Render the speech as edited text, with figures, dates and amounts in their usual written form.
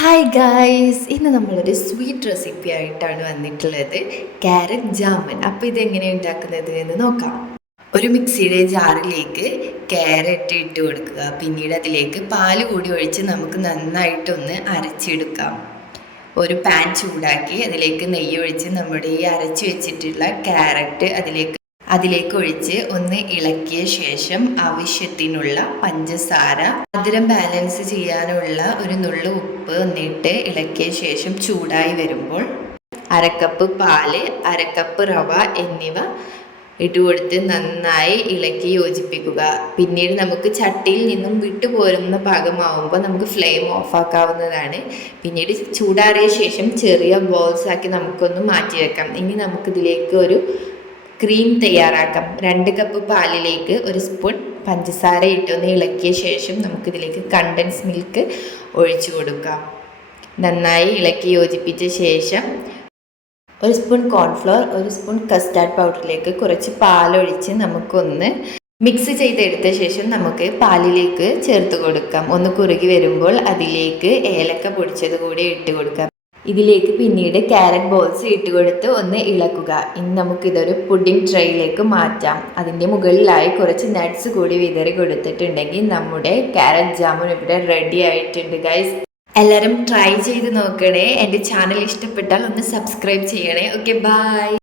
Hi guys, ഇന്ന് നമ്മളൊരു sweet recipe ആയിട്ടാണ് വന്നിട്ടുള്ളത്, ക്യാരറ്റ് ജാമുൻ. അപ്പോൾ ഇതെങ്ങനെ ഉണ്ടാക്കുന്നത് എന്ന് നോക്കാം. ഒരു മിക്സിയുടെ ജാറിലേക്ക് ക്യാരറ്റ് ഇട്ട് കൊടുക്കുക. പിന്നീട് അതിലേക്ക് പാൽ കൂടി ഒഴിച്ച് നമുക്ക് നന്നായിട്ടൊന്ന് അരച്ചെടുക്കാം. ഒരു പാൻ ചൂടാക്കി അതിലേക്ക് നെയ്യ് ഒഴിച്ച് നമ്മുടെ ഈ അരച്ച് വെച്ചിട്ടുള്ള ക്യാരറ്റ് അതിലേക്ക് ഒഴിച്ച് ഒന്ന് ഇളക്കിയ ശേഷം ആവശ്യത്തിനുള്ള പഞ്ചസാര, മധുരം ബാലൻസ് ചെയ്യാനുള്ള ഒരു നുള്ളു ഉപ്പ് എന്നിട്ട് ഇളക്കിയ ശേഷം ചൂടായി വരുമ്പോൾ അരക്കപ്പ് പാല്, അരക്കപ്പ് റവ എന്നിവ ഇട്ടുകൊടുത്ത് നന്നായി ഇളക്കി യോജിപ്പിക്കുക. പിന്നീട് നമുക്ക് ചട്ടിയിൽ നിന്നും വിട്ടുപോരുന്ന പാകമാവുമ്പോൾ നമുക്ക് ഫ്ലെയിം ഓഫാക്കാവുന്നതാണ്. പിന്നീട് ചൂടാറിയ ശേഷം ചെറിയ ബോൾസ് ആക്കി നമുക്കൊന്ന് മാറ്റി വെക്കാം. ഇനി നമുക്കിതിലേക്ക് ഒരു ക്രീം തയ്യാറാക്കാം. 2 കപ്പ് പാലിലേക്ക് 1 സ്പൂൺ പഞ്ചസാര ഇട്ടൊന്ന് ഇളക്കിയ ശേഷം നമുക്കിതിലേക്ക് കണ്ടൻസ് മിൽക്ക് ഒഴിച്ചു കൊടുക്കാം. നന്നായി ഇളക്കി യോജിപ്പിച്ച ശേഷം 1 സ്പൂൺ കോൺഫ്ലോർ, 1 സ്പൂൺ കസ്റ്റാർഡ് പൗഡറിലേക്ക് കുറച്ച് പാലൊഴിച്ച് നമുക്കൊന്ന് മിക്സ് ചെയ്തെടുത്ത ശേഷം നമുക്ക് പാലിലേക്ക് ചേർത്ത് കൊടുക്കാം. ഒന്ന് കുറുകി വരുമ്പോൾ അതിലേക്ക് ഏലക്ക പൊടിച്ചത് കൂടി ഇട്ട് കൊടുക്കാം. ഇതിലേക്ക് പിന്നീട് ക്യാരറ്റ് ബോൾസ് ഇട്ട് കൊടുത്ത് ഒന്ന് ഇളക്കുക. ഇനി നമുക്കിതൊരു പുഡിംഗ് ട്രേയിലേക്ക് മാറ്റാം. അതിൻ്റെ മുകളിലായി കുറച്ച് നട്ട്സ് കൂടി വിതറി കൊടുത്തിട്ടുണ്ടെങ്കിൽ നമ്മുടെ ക്യാരറ്റ് ജാമുൻ ഇവിടെ റെഡി ആയിട്ടുണ്ട് ഗൈസ്. എല്ലാവരും ട്രൈ ചെയ്ത് നോക്കണേ. എൻ്റെ ചാനൽ ഇഷ്ടപ്പെട്ടാൽ ഒന്ന് സബ്സ്ക്രൈബ് ചെയ്യണേ. Okay, by.